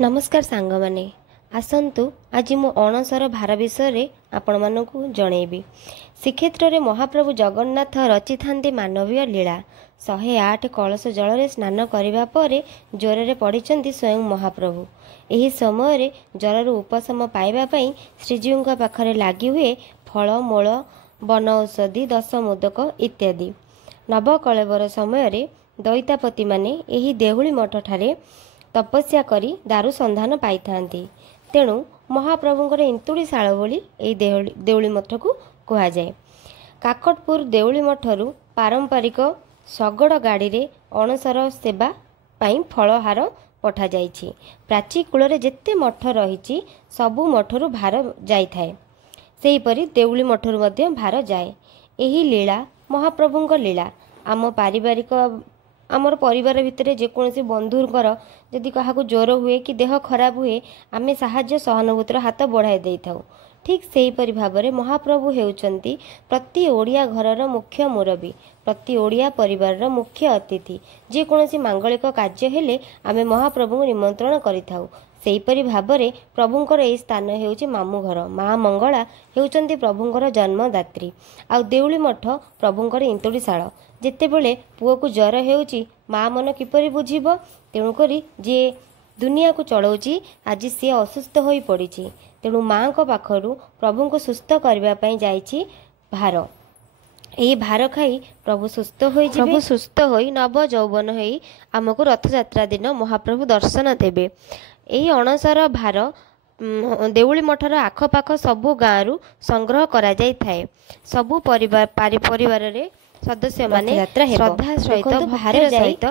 नमस्कार सांग माने आसतु आज मु अणसर भार विषय आपण मानकु जनइबी। श्रीक्षेत्र में महाप्रभु जगन्नाथ रचि था मानवीय लीला। 108 कलश जल स्नान करने पर ज्वर पड़ी स्वयं महाप्रभु। यही समय ज्वर उपशम पाइबापी श्रीजीव पाखरे लगी हुए फल मूल वन औषधि 10 मोदक इत्यादि। नवकलेवर समय दैतापति माने यही देहुली मठ ठारे तपस्या करी दारु संधान पाई थांती। तेणु महाप्रभुंकर इंतुड़ीशाल बोली देउली मठ को कह जाए। काकटपुर देउली मठरू पारंपरिक शगड़ गाड़ी रे अणसर सेवा पाई फलहार पठा जाइछि। प्राची कूल रे जेते मठ रही सबु मठरू भार जाई थाए। सेहीपरि देउली मठरू मध्य भार जाए। एही लीला महाप्रभुंक लीला। आम पारिवारिक आमर परिवार भितर जेकोसी बंधुकर जदि क्या ज्वर हुए कि देह खराब हुए आमे साहाय्य सहानुभूतिर हाथ बढ़ाई दे था। ठीक सेहीपरि भाव महाप्रभु हेउचंती प्रति ओडिया घरर मुख्य मुरबी, प्रति ओडिया परिवार मुख्य अतिथि। जेकोसी मांगलिक कार्य हेले आमे महाप्रभु निमंत्रण करिथाउ। सेहीपरि भावरे प्रभुंकर एई स्थान हेउची मामू घर। माँ मंगला हेउचंती प्रभुंकर जन्मदात्री। आ देउली मठ प्रभुंकर इंतुड़ीशाल। जेतेबेले पुओ को ज्वर हेउची माँ मन किपरि बुझिबो। तेणुकरी जे दुनिया को चलाउची आज सी असुस्थ होई पड़िछि। तेणु माँ को पाखरु प्रभु को सुस्थ करबा पई जाइछि भार। यही भार खाई प्रभु सुस्थ होई जिबे। प्रभु सुस्थ होई नव यौवन होई आमको रथ यात्रा दिन महाप्रभु दर्शन देबे। यही अणसर भार देउली मठर आखपाख सबु गाँव संग्रह करा जाई थाए। सबु परिवार रे सदस्य माने श्रद्धा सहित भार सहित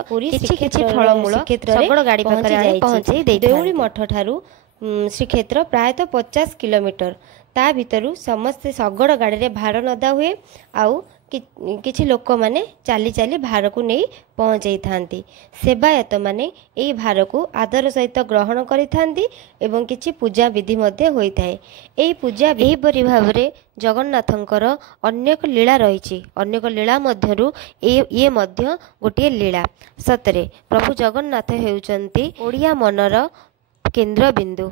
किछि फलमूल शगड़ गाड़ी पाखरे पहुंचाई दे। देउली मठ ठारू श्रीक्षेत्र प्रायतः 50 किलोमीटर। ता भितरु समस्ते शगड़ गाड़ी रे भार नदा हुए। आउ किछि लोक माने चाली चाली भार को नहीं पहुंचाई थांती। सेवायत माने एई भार को आदर सहित ग्रहण करि थांती एवं किछि पूजा विधि मध्ये होई थाए। एई पूजा एही परि भावरे जगन्नाथंकर अनेक लीला रहिछि। अनेक लीला मध्यरु ये मध्य गोटे लीला। सतरे प्रभु जगन्नाथ हेउचंती ओडिया मनर केंद्र बिंदु।